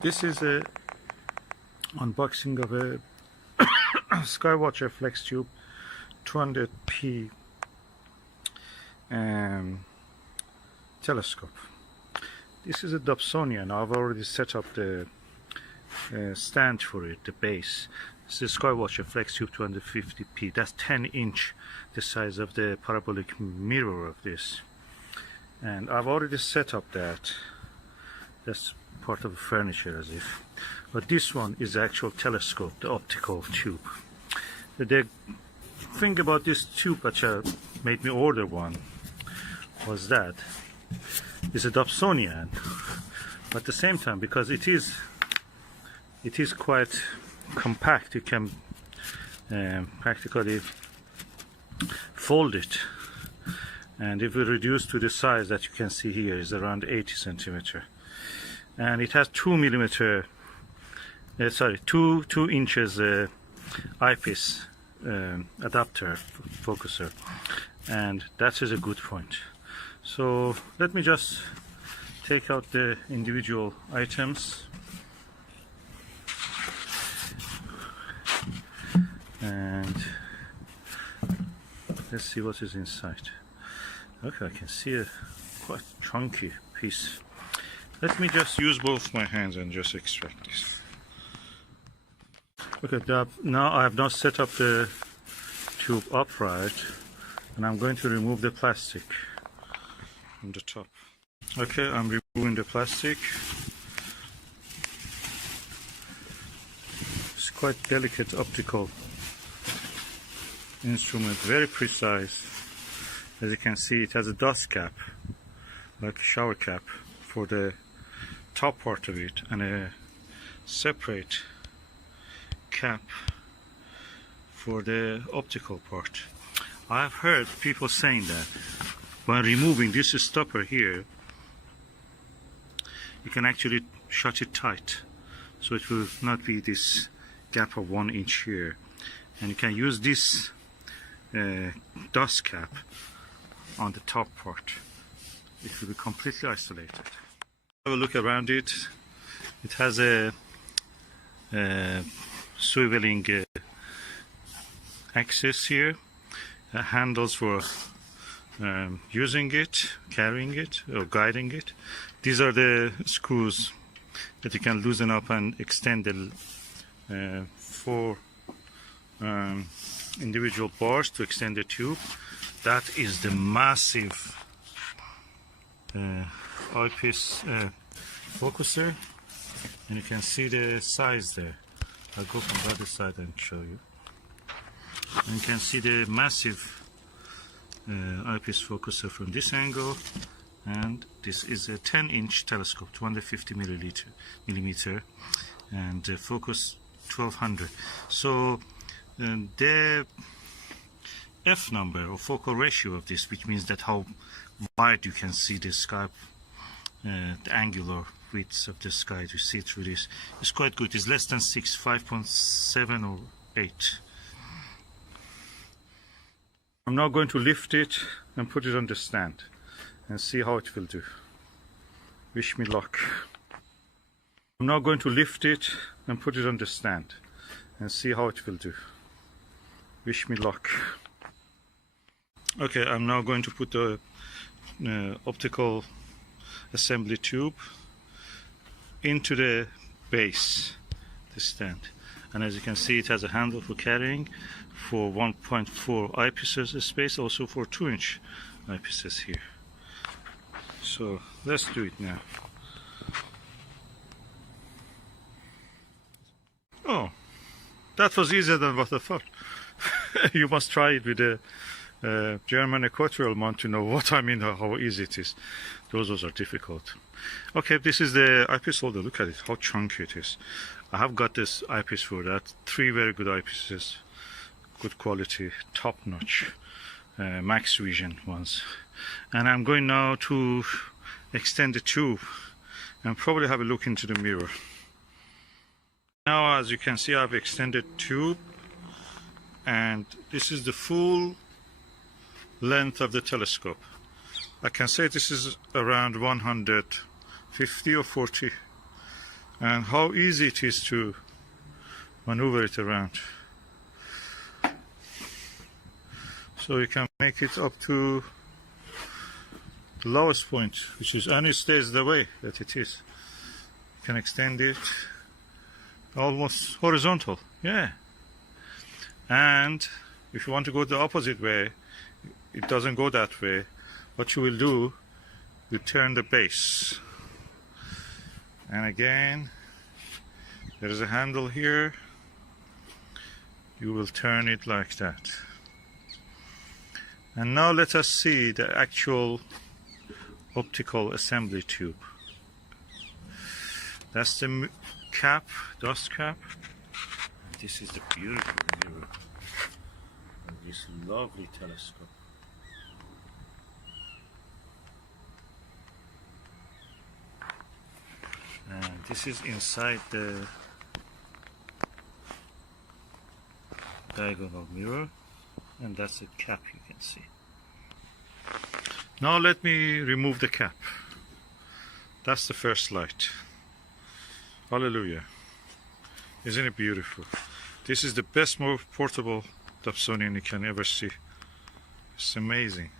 This is a unboxing of a Skywatcher Flextube 200p telescope. This is a Dobsonian. I've already set up the stand for it, the base. This is Skywatcher Flextube 250p. That's 10-inch, the size of the parabolic mirror of this. And I've already set up that. That's part of the furniture as if. But this one is the actual telescope, the optical tube. The thing about this tube which made me order one was that it's a Dobsonian, but at the same time, because it is quite compact, you can practically fold it, and if we reduce to the size that you can see here is around 80 centimeter, and it has 2 inches eyepiece adapter focuser, and that is a good point. So let me just take out the individual items and let's see what is inside. Okay, I can see a quite chunky piece. Let me just use both my hands and just extract this. Okay, now I have not set up the tube upright, and I'm going to remove the plastic on the top. Okay, I'm removing the plastic. It's quite delicate optical instrument, very precise. As you can see, it has a dust cap, like a shower cap, for the top part of it, and a separate cap for the optical part. I've heard people saying that when removing this stopper here, you can actually shut it tight, so it will not be this gap of 1 inch here, and you can use this dust cap on the top part. It will be completely isolated. Have a look around it. It has a swiveling axis here, handles for using it, carrying it, or guiding it. These are the screws that you can loosen up and extend the 4 individual bars to extend the tube. That is the massive eyepiece focuser, and you can see the size there. I'll go from the other side and show you. And you can see the massive eyepiece focuser from this angle, and this is a 10-inch telescope, 250 millimeter, and focus 1200. So the F number, or focal ratio of this, which means that how wide you can see the sky, the angular width of the sky to see through this, is quite good. It's less than 6, 5.7 or 8. I'm now going to lift it and put it on the stand and see how it will do. Wish me luck. I'm now going to lift it and put it on the stand and see how it will do. Wish me luck. Okay, I'm now going to put the optical assembly tube into the base, the stand, and as you can see, it has a handle for carrying, for 1.4 eyepieces space, also for 2-inch eyepieces here. So let's do it now. Oh, that was easier than what I thought. You must try it with the German equatorial mount to know what I mean, how easy it is. Those are difficult. Okay, this is the eyepiece holder. Look at it, how chunky it is. I have got this eyepiece for that. 3 very good eyepieces, good quality, top notch, max vision ones. And I'm going now to extend the tube and probably have a look into the mirror. Now, as you can see, I've extended tube, and this is the full length of the telescope. I can say this is around 150 or 40 and how easy it is to maneuver it around. So you can make it up to the lowest point, which is, and it stays the way that it is. You can extend it almost horizontal, yeah. And if you want to go the opposite way, it doesn't go that way. What you will do, you turn the base, and again there is a handle here. You will turn it like that. And now let us see the actual optical assembly tube. That's the cap, dust cap. This is the beautiful mirror of this lovely telescope. And this is inside the diagonal mirror, and that's the cap you can see. Now let me remove the cap. That's the first light. Hallelujah. Isn't it beautiful? This is the best, most portable Dobsonian you can ever see. It's amazing.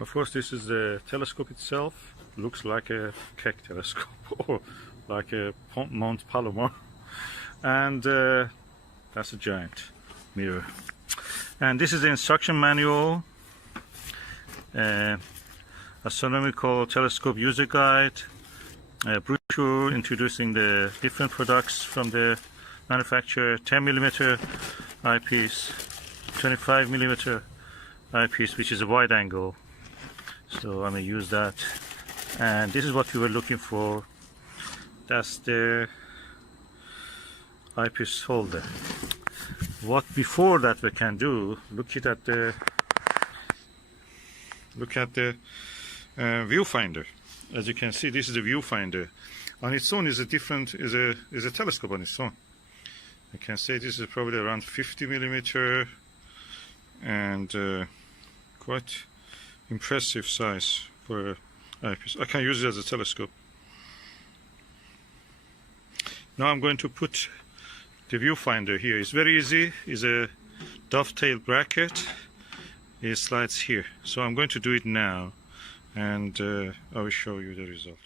Of course, this is the telescope itself. Looks like a Keck telescope or like a Mount Palomar. And that's a giant mirror. And this is the instruction manual, astronomical telescope user guide, a brochure introducing the different products from the manufacturer, 10mm eyepiece, 25mm eyepiece, which is a wide angle. So I'm going to use that. And this is what we were looking for. That's the eyepiece holder. What before that we can do, look at the viewfinder. As you can see, this is the viewfinder. On its own is a different, is a telescope on its own. I can say this is probably around 50mm and quite impressive size for an eyepiece. I can use it as a telescope. Now I'm going to put the viewfinder here. It's very easy. It's a dovetail bracket. It slides here. So I'm going to do it now, and I will show you the result.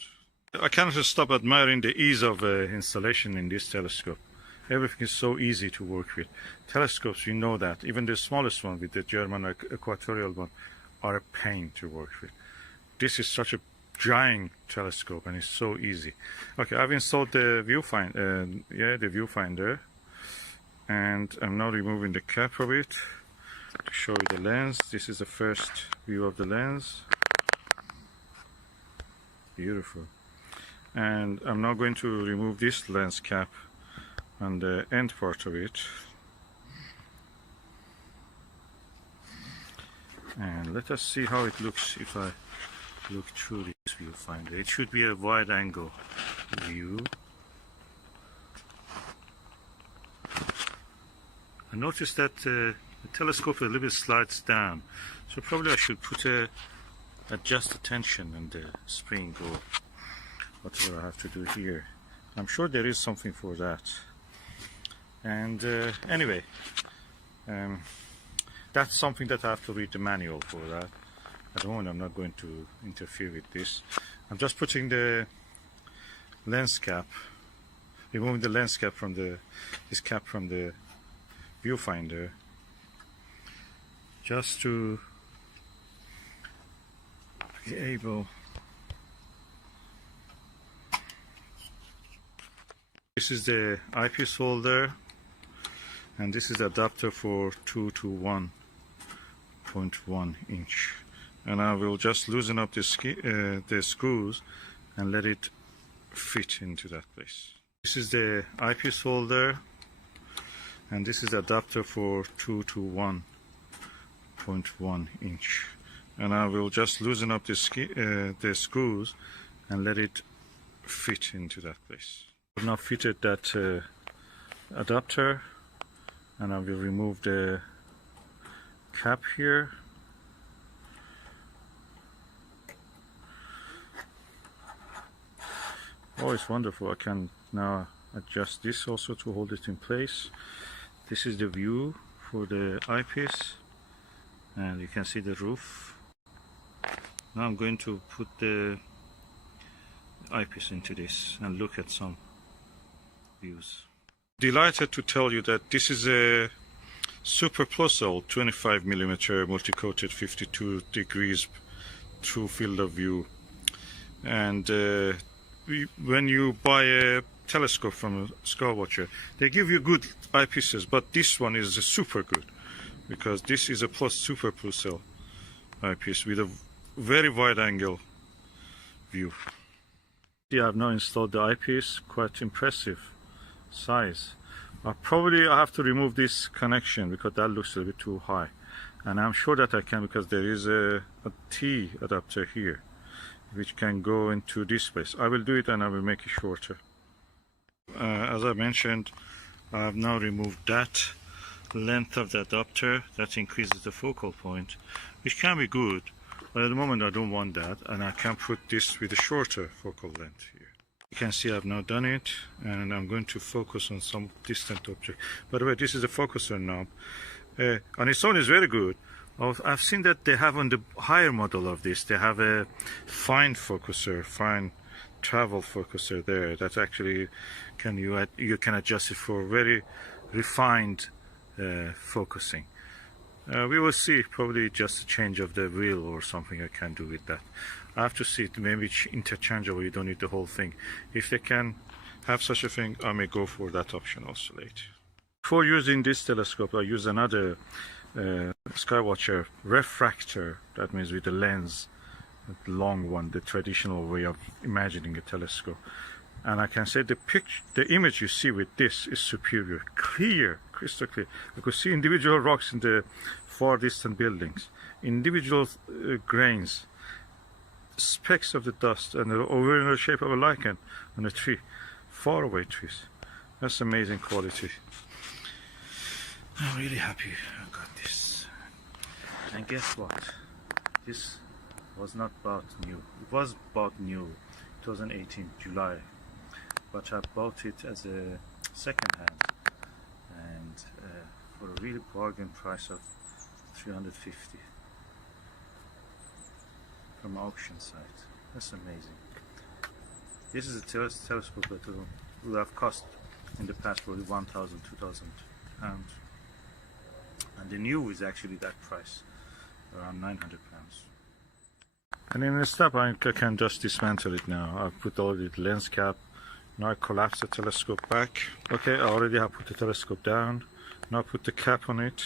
I cannot stop admiring the ease of installation in this telescope. Everything is so easy to work with. Telescopes, you know that. Even the smallest one with the German equatorial one are a pain to work with. This is such a giant telescope and it's so easy. Okay, I've installed the viewfinder, and I'm now removing the cap of it to show you the lens. This is the first view of the lens. Beautiful. And I'm now going to remove this lens cap on the end part of it. And let us see how it looks if I look through this viewfinder. It should be a wide angle view. I noticed that the telescope a little bit slides down, so probably I should adjust the tension and the spring or whatever I have to do here. I'm sure there is something for that. And anyway, that's something that I have to read the manual for that. At the moment I'm not going to interfere with this. I'm just putting the lens cap, removing the lens cap from this cap from the viewfinder, just to be able. This is the eyepiece holder, and this is the adapter for 2 to 1.1 inch. And I will just loosen up the screws and let it fit into that place. This is the eyepiece holder, and this is the adapter for 2 to 1.1 inch. And I will just loosen up the screws and let it fit into that place. I've now fitted that adapter, and I will remove the cap here. Oh, it's wonderful. I can now adjust this also to hold it in place. This is the view for the eyepiece, and you can see the roof. Now I'm going to put the eyepiece into this and look at some views. Delighted to tell you that this is a super plus 25mm multi-coated 52 degrees true field of view, and when you buy a telescope from Skywatcher, they give you good eyepieces, but this one is super good because this is a super plus L eyepiece with a very wide angle view. I have now installed the eyepiece, quite impressive size. Probably I have to remove this connection because that looks a little bit too high, and I'm sure that I can because there is a T adapter here which can go into this place. I will do it and I will make it shorter. As I mentioned, I have now removed that length of the adapter. That increases the focal point, which can be good, but at the moment I don't want that, and I can put this with a shorter focal length here. You can see I've now done it, and I'm going to focus on some distant object. By the way, this is a focuser knob. On its own is very good. I've seen that they have on the higher model of this, they have a fine focuser, fine travel focuser there that actually you can adjust it for very refined focusing. We will see, probably just a change of the wheel or something I can do with that. I have to see it, maybe it's interchangeable, you don't need the whole thing. If they can have such a thing, I may go for that option also later. Before using this telescope, I use another Skywatcher refractor, that means with the lens, the long one, the traditional way of imagining a telescope. And I can say the image you see with this is superior, clear, crystal clear. You could see individual rocks in the far distant buildings, individual grains, specks of the dust, and over in the shape of a lichen on a tree, far away trees. That's amazing quality. I'm really happy I got this. And guess what? This was not bought new. It was bought new 2018 July, but I bought it as a second hand, and for a really bargain price of $350 from auction site. That's amazing. This is a telescope that would have cost in the past probably 1,000, 2,000 pounds, and the new is actually that price, around 900 pounds. And in the step I can just dismantle it now. I've put all the lens cap. Now I collapse the telescope back. Okay, I already have put the telescope down. Now put the cap on it.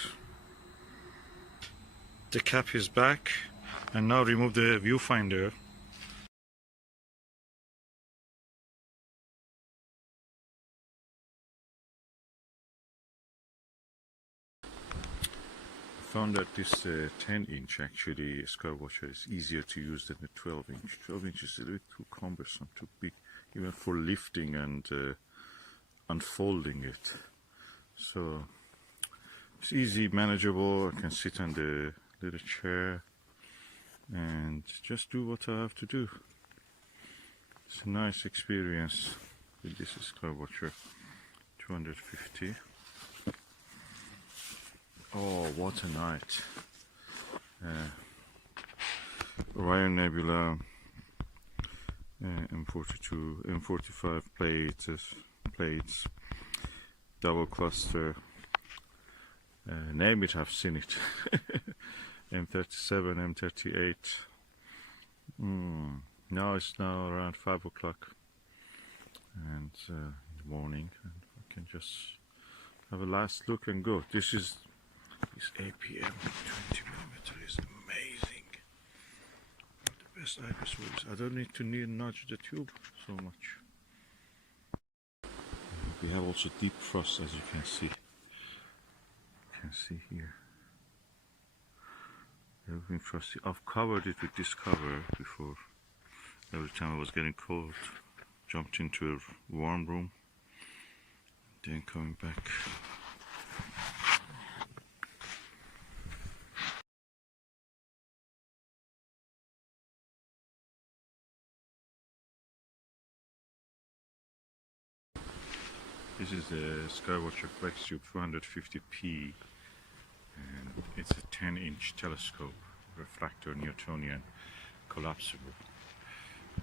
The cap is back, and now remove the viewfinder. I found that this 10-inch actually Skywatcher is easier to use than the 12-inch. 12-inch is a little bit too cumbersome, too big, even for lifting and unfolding it. So it's easy, manageable. I can sit on the little chair and just do what I have to do. It's a nice experience with this Skywatcher 250. Oh, what a night. Orion Nebula, M42, M45 Pleiades, double cluster, name it, I've seen it. M37, M38. Now it's around 5 o'clock and in the morning, and I can just have a last look and go. This APM 20mm is amazing. The best eyepiece was. I don't need to nudge the tube so much. We have also deep frost, as you can see. You can see here. Everything frosty. I've covered it with this cover before. Every time I was getting cold, jumped into a warm room, then coming back. This is the Skywatcher Flextube 450p, and it's a 10-inch telescope, refractor, Newtonian, collapsible,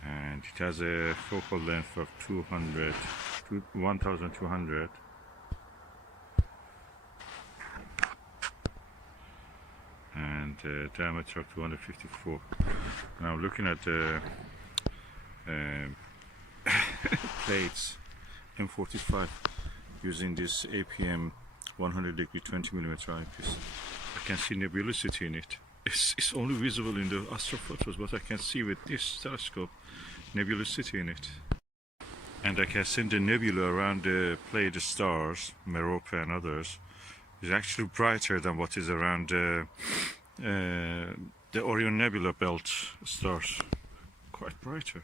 and it has a focal length of 1200 and diameter of 254. Now looking at the plates M45 using this APM 100° 20mm eyepiece, I can see nebulosity in it. It's only visible in the astrophotos, but I can see with this telescope nebulosity in it. And I can see the nebula around the Pleiades stars, Merope and others, is actually brighter than what is around the Orion Nebula belt stars. Quite brighter.